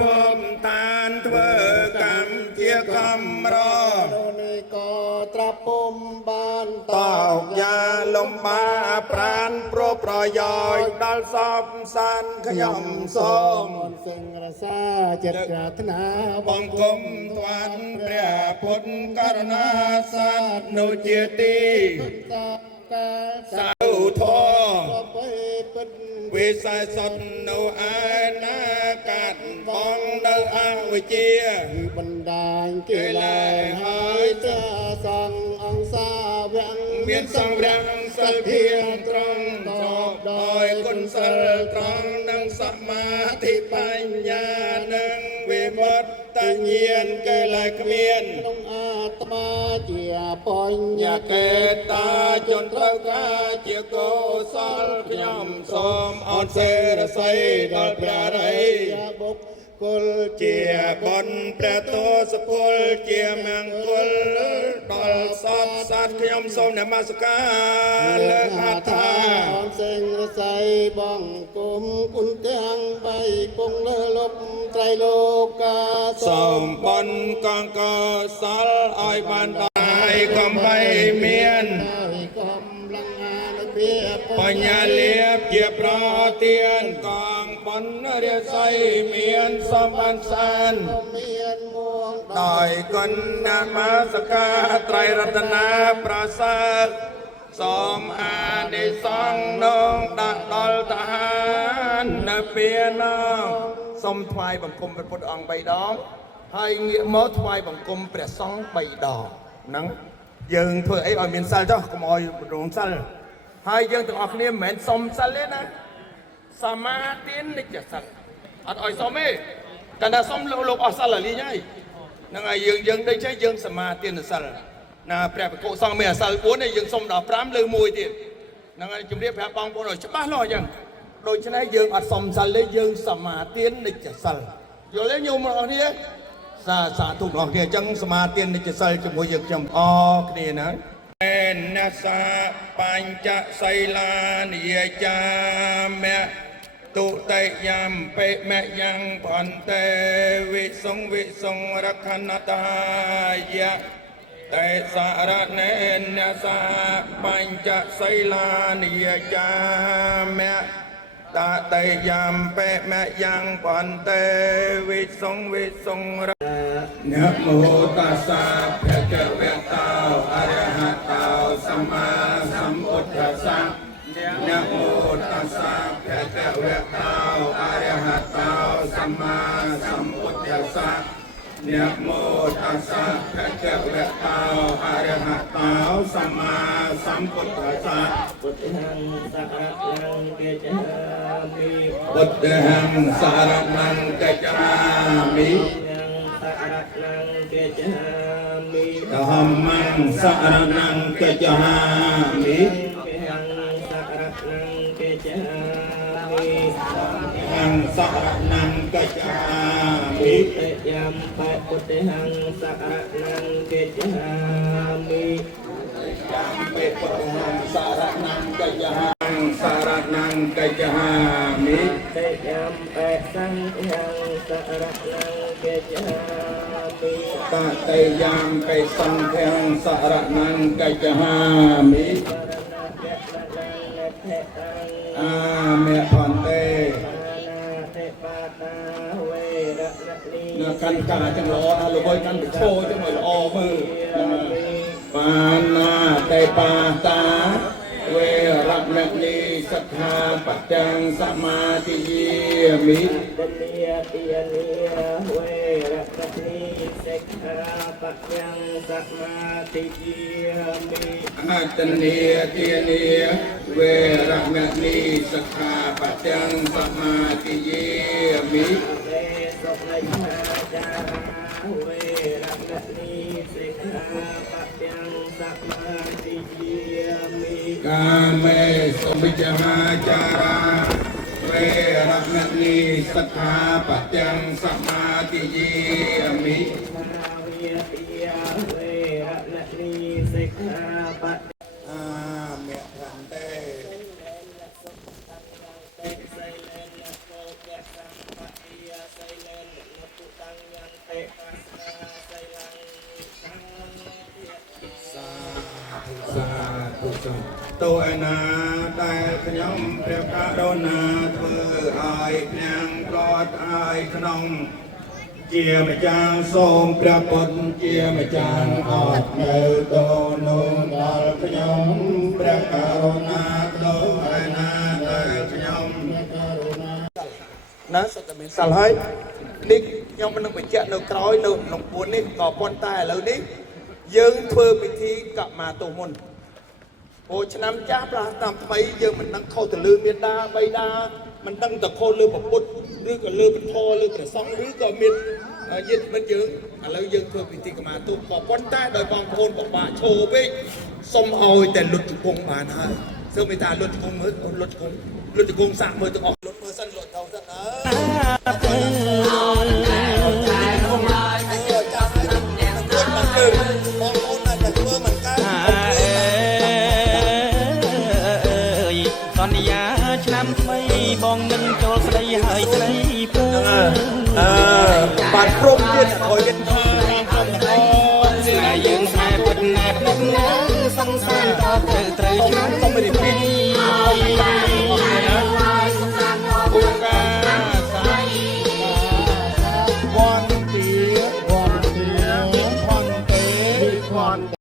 ភពតានធ្វើកម្មជាកំរនេះក៏ត្រាប់ពុំបានតោកយ៉ាលំបាប្រានព្រោះប្រយោជន៍ដល់សពសានខ្ញុំសូមសិង្ហរសាចិត្តប្រាថ្នាបង្គំធានព្រះពុទ្ធករុណាសាទនុជាទីសាធុធម៌វិស័យសត្វនៅឯណាកាត់បងនៅអវិជ្ជាបណ្ដាញគេឡើយហើយចាសង្ឃអង្គសាវៈមានសង្រាំងសិលធានត្រង់ចបដោយគុណសិលត្រង់និងសមាធិបញ្ញានិងវិមុតតញ្ញាណគេឡើយគ្មានក្នុងអាត្មាជាបញ្ញកេតាជនត្រូវការជាកុសលខ្ញុំសូមអរសេរស័យដល់ព្រះរិយបុគ្គលជាបុណ្យព្រះទោសពលជាមង្គលដល់សពសត្វខ្ញុំសូមនមស្ការលើកអត្ថាអនសេងរស័យបងគុំគុណទាំងបីគង់លើលប់ត្រៃលោកាសូមបុណ្យកងកុសលឲ្យបានដល់កំបីមានកំឡងអានុភាពបញ្ញាលៀបជាប្រទានកងបុណ្យរាសីមានសម្បានសានមានមួងដោយគុណនមស្ការត្រៃរតនាប្រសើរសូមអានិសង្ឃនងដាក់ដល់តហាននៅពេលនោះសូមថ្វាយបង្គំព្រះពុទ្ធអង្គ3ដងហើយងាកមកថ្វាយបង្គំព្រះសង្ឃ3ដងហ្នឹងយើងធ្វើអីឲ្យមានសិលចុះកុំឲ្យរងសិលហើយយើងទាំងអស់គ្នាមិនមែនសុំសិលទេណាសមាទាននិច្ចសិលអត់ឲ្យសុំទេតែថាសុំលោកអស់សិលលីងហើយហ្នឹងហើយយើងដូចចេះយើងសមាទានសិលណាព្រះភិក្ខុសង្ឃមានអាសិល4នេះយើងសុំដល់5លើ1ទៀតហ្នឹងហើយជំរាបប្រាប់បងប្អូនឲ្យច្បាស់លាស់អញ្ចឹងដូច្នេះយើងអត់សុំសិលទេយើងសមាទាននិច្ចសិលយល់ទេញោមបងប្អូននេះសាធុបងប្អូនអញ្ចឹងសមាទាននិច្ចសិលជាមួយយើងខ្ញុំអរគ្នាណាណាសាបញ្ចសីលានិយាចាមៈទុតិយំបេមៈយ៉ាងផន្តេវិសង្ឃរខណតាយៈតេសារណេនសាបញ្ចសីលានិយាចាមៈតតេយំបេមៈយ៉ាងផន្តេវិសង្ឃរนะโมตัสสะภะคะวะโตอะระหะโตสัมมาสัมพุทธัสสะนะโมตัสสะภะคะวะโตอะระหะโตสัมมาสัมพุทธัสสะนะโมตัสสะภะคะวะโตอะระหะโตสัมมาสัมพุทธัสสะพุทธังสารนังกัจฉามิพุทธังสารนังกัจฉามิธัมมังสารนังกัจฉามิหังสารนังกัจฉามิยัมปะพุทธังสารนังกัจฉามิยัมปะพุทธังสารนังกัจฉามิสารนังกัจฉามิยัมปะสังฆังสารนังกัจฉามิตเตยังไปสังฆังสารนังกัจฉามิอาเมพันเตนะกันกาจังรอนะลูกบอยกันโชว์จังหน่อยออกมือปานาเตปาตาเวรัมณีสัทธาปัจจังสมาธิยมิเนียเตียเนียเวรัมณีสัทธาปัจจังสมาธิยมิอาตเนียเตียเนียเวรัมณีสัทธาปัจจังสมาธิยมิสุขลัยนาจาราเวรัมณีสัทธาปัจจังสมาธิยมิกาเมสุมิจหาจาราเวรัมณีสัทธาปัจจังสมาธิยมิเวรัมณีสัทธาปัจอาเมรันเตไซเลนโกแกสังปะเอียไซเลน តួឯណាដែលខ្ញុំព្រះករុណាធ្វើឲ្យទាំងប្រត់ឲ្យក្នុងជាម្ចាស់សូមព្រះពុទ្ធជាម្ចាស់អត់នៅតនោះដល់ខ្ញុំព្រះករុណាតួឯណាដែលខ្ញុំណាសុទ្ធតែមានសិលហើយនេះខ្ញុំនឹងបញ្ជាក់នៅក្រោយនៅក្នុង4នេះក៏ប៉ុន្តែឥឡូវនេះយើងធ្វើពិធីកមាទោសមុនអូឆ្នាំចាស់ប្រាស់តាមថ្មីយើងមិនដឹងខុសទៅលើមេដាបៃតាមិនដឹងទៅខុសលើពុទ្ធឬក៏លើពធលើព្រះសង្ឃឬក៏មានញាតិមិត្តយើងឥឡូវយើងធ្វើពិធីកមាទោសក៏ប៉ុន្តែដោយបងប្អូនបបាក់ឈោពេកសុំឲ្យតែលុតជង្គង់បានហើយសូមមេត្តាលុតជង្គង់មើលលុតជង្គង់សាក់មើលទាំងអស់លុតមើលសិនលុតដល់សិនបងប្អូនអាចទៅធ្វើមិនកើតសន្យាឆ្នាំថ្មីបងនឹងចូលស្ដីហើយស្ដីព្រឺបាទព្រមទៀតឲ្យគេ